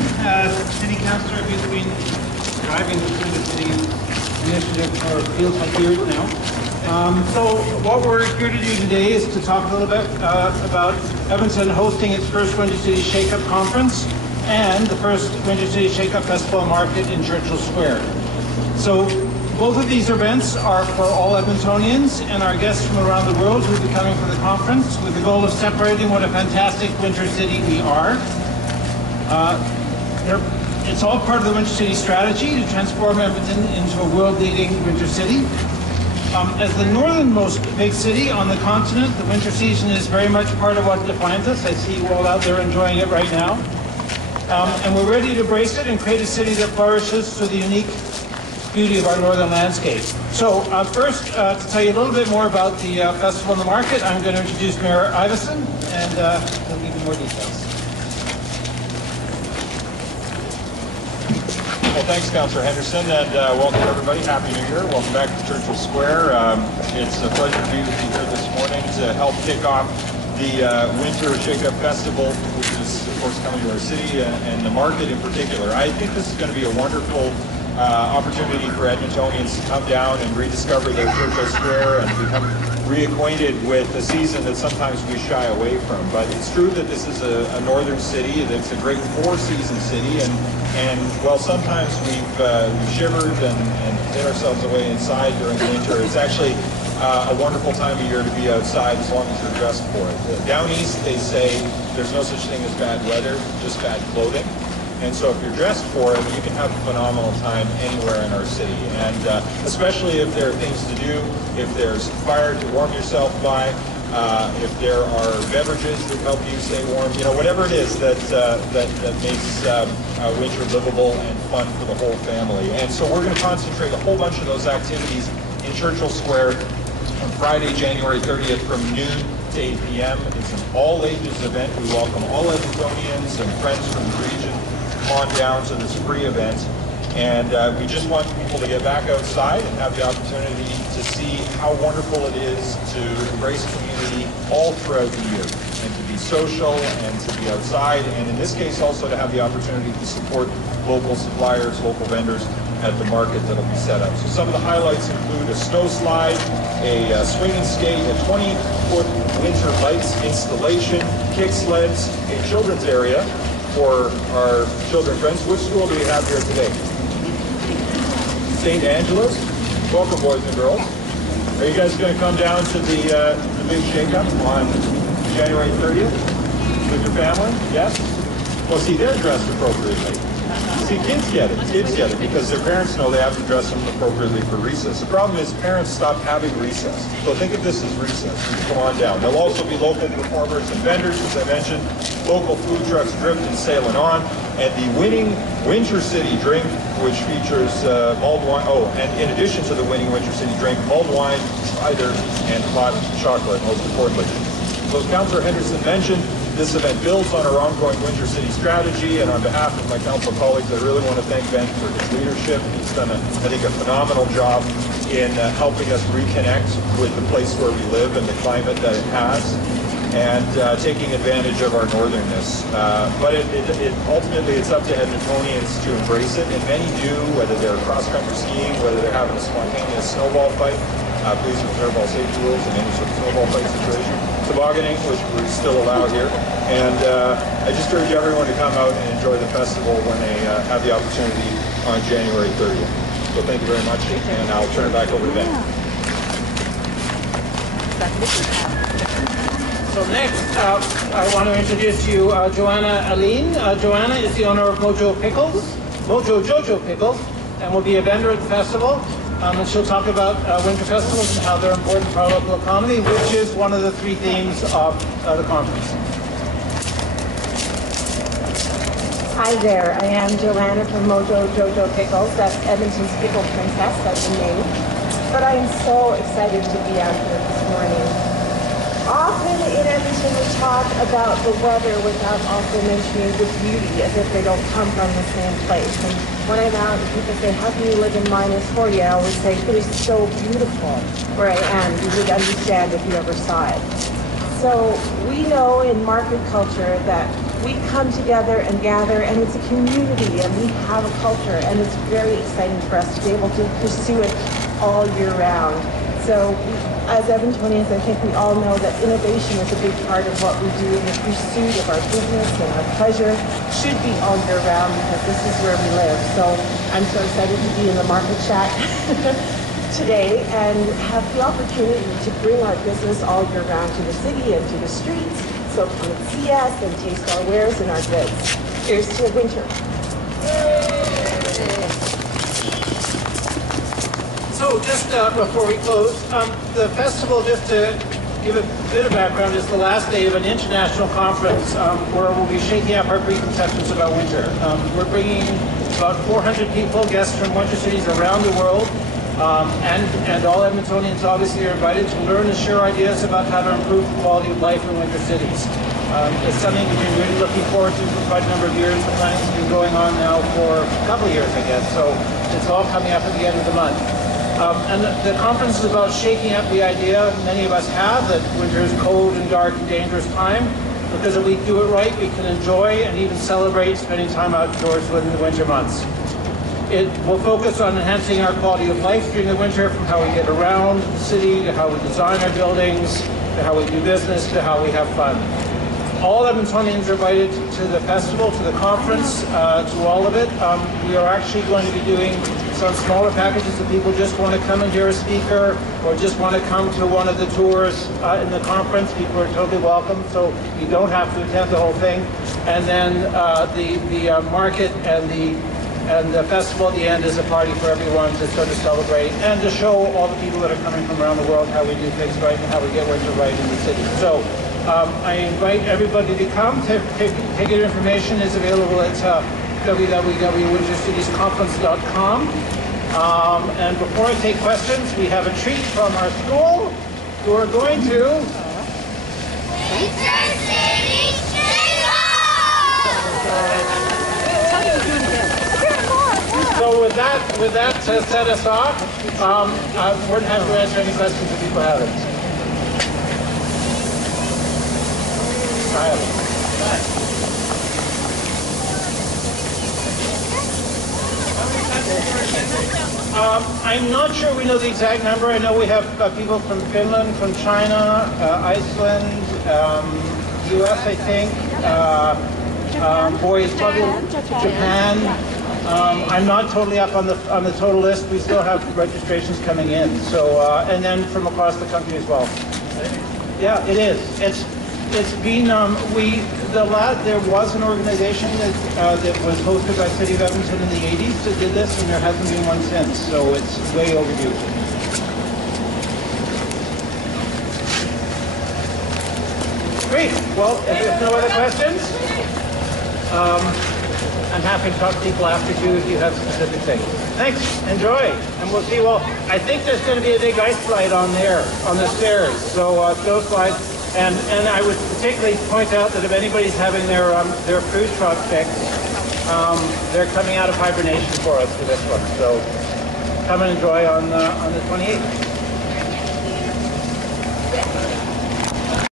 Iveson, City Councillor, who's been driving through the city initiative for feels like years now. So what we're here to do today is to talk a little bit about Edmonton hosting its first Winter City Shake-Up Conference and the first Winter City Shake-Up Festival Market in Churchill Square. So both of these events are for all Edmontonians and our guests from around the world who will be coming for the conference with the goal of separating what a fantastic winter city we are. It's all part of the Winter City strategy to transform Edmonton into a world-leading winter city. As the northernmost big city on the continent, the winter season is very much part of what defines us. I see you all out there enjoying it right now. And we're ready to embrace it and create a city that flourishes through the unique beauty of our northern landscape. So first, to tell you a little bit more about the festival and the market, I'm going to introduce Mayor Iveson, and he'll give you more details. Well, thanks, Councillor Henderson, and welcome everybody. Happy New Year. Welcome back to Churchill Square. It's a pleasure to be with you here this morning to help kick off the Winter Shake-Up Festival, which is, of course, coming to our city and the market in particular. I think this is going to be a wonderful opportunity for Edmontonians to come down and rediscover their Churchill Square and become reacquainted with a season that sometimes we shy away from. But it's true that this is a northern city, that it's a great four-season city, and while sometimes we've shivered and hid ourselves away inside during the winter, it's actually a wonderful time of year to be outside as long as you're dressed for it. Down east, they say there's no such thing as bad weather, just bad clothing. And so if you're dressed for it, you can have a phenomenal time anywhere in our city. And especially if there are things to do, if there's fire to warm yourself by, if there are beverages that help you stay warm, you know, whatever it is that makes winter livable and fun for the whole family. And so we're going to concentrate a whole bunch of those activities in Churchill Square on Friday, January 30th from noon to 8 p.m. It's an all-ages event. We welcome all Edmontonians and friends from the region on down to this free event, and we just want people to get back outside and have the opportunity to see how wonderful it is to embrace community all throughout the year and to be social and to be outside, and in this case also to have the opportunity to support local suppliers, local vendors at the market that'll be set up. So some of the highlights include a snow slide, a swing and skate, a 20-foot winter lights installation, kick sleds, a children's area for our children friends. Which school do we have here today? St. Angela's. Welcome, boys and girls. Are you guys going to come down to the big shake-up on January 30th with your family? Yes? Well, see, they're dressed appropriately. See, kids get it because their parents know they have to dress them appropriately for recess. The problem is parents stopped having recess. So think of this as recess. You come on down. There'll also be local performers and vendors, as I mentioned, local food trucks, drift and sailing on, and the winning Winter City drink, which features mulled wine. Oh, and in addition to the winning Winter City drink, mulled wine, cider, and hot chocolate, most importantly. So as Councillor Henderson mentioned, this event builds on our ongoing Winter City strategy, and on behalf of my council colleagues, I really want to thank Ben for his leadership. He's done, I think, a phenomenal job in helping us reconnect with the place where we live and the climate that it has, and taking advantage of our northernness. But ultimately, it's up to Edmontonians to embrace it, and many do, whether they're cross-country skiing, whether they're having a spontaneous snowball fight. Please observe all safety rules in any sort of snowball fight situation. Tobogganing, which we still allow here. And I just urge everyone to come out and enjoy the festival when they have the opportunity on January 30th. So thank you very much, and I'll turn it back over to Ben. So next, I want to introduce you Joanna Aline. Joanna is the owner of Mojo Jojo Pickles, and will be a vendor at the festival. And she'll talk about winter festivals and how they're important for our local economy, which is one of the three themes of the conference. Hi there, I am Joanna from Mojo Jojo Pickles. That's Edmonton's Pickle Princess, that's the name. But I am so excited to be out here this morning. Often in Edmonton we talk about the weather without also mentioning the beauty, as if they don't come from the same place. And when I'm out and people say, how can you live in -40? I always say, it is so beautiful where I am. You would understand if you ever saw it. So we know in market culture that we come together and gather, and it's a community, and we have a culture, and it's very exciting for us to be able to pursue it all year round. So as Edmontonians, I think we all know that innovation is a big part of what we do, and the pursuit of our business and our pleasure should be all year round, because this is where we live. So I'm so excited to be in the market chat today and have the opportunity to bring our business all year round to the city and to the streets. So come and see us and taste our wares and our goods. Here's to winter. So just before we close, the festival, just to give a bit of background, is the last day of an international conference where we'll be shaking up our preconceptions about winter. We're bringing about 400 people, guests from winter cities around the world, and all Edmontonians obviously are invited to learn and share ideas about how to improve the quality of life in winter cities. It's something we've been really looking forward to for quite a number of years. The planning's been going on now for a couple of years, I guess, so it's all coming up at the end of the month. And the conference is about shaking up the idea many of us have that winter is cold and dark and dangerous time, because if we do it right, we can enjoy and even celebrate spending time outdoors within the winter months. It will focus on enhancing our quality of life during the winter, from how we get around the city, to how we design our buildings, to how we do business, to how we have fun. All Edmontonians are invited to the festival, to the conference, to all of it. We are actually going to be doing some smaller packages if people just want to come and hear a speaker, or just want to come to one of the tours in the conference. People are totally welcome, so you don't have to attend the whole thing. And then the market and the festival at the end is a party for everyone to sort of celebrate and to show all the people that are coming from around the world how we do things right and how we get winter right in the city. So I invite everybody to come. Ticket information is available at www.wintercitiesconference.com. And before I take questions, we have a treat from our school who are going to... Winter City So with that to set us off, we're happy to answer any questions if people have it. I'm not sure we know the exact number. I know we have people from Finland, from China, Iceland, US, I think. Boys, probably Japan. I'm not totally up on the total list. We still have registrations coming in. So and then from across the country as well. Yeah, it is. It's been there was an organization that was hosted by City of Edmonton in the 80s that did this, and there hasn't been one since. So it's way overdue. Great. Well, if there's no other questions, I'm happy to talk to people after too if you have specific things. Thanks. Enjoy. And we'll see. Well, I think there's going to be a big ice slide on there, on the stairs. So snow slides. And I would particularly point out that if anybody's having their food truck fixed, they're coming out of hibernation for us for this one. So come and enjoy on the 28th.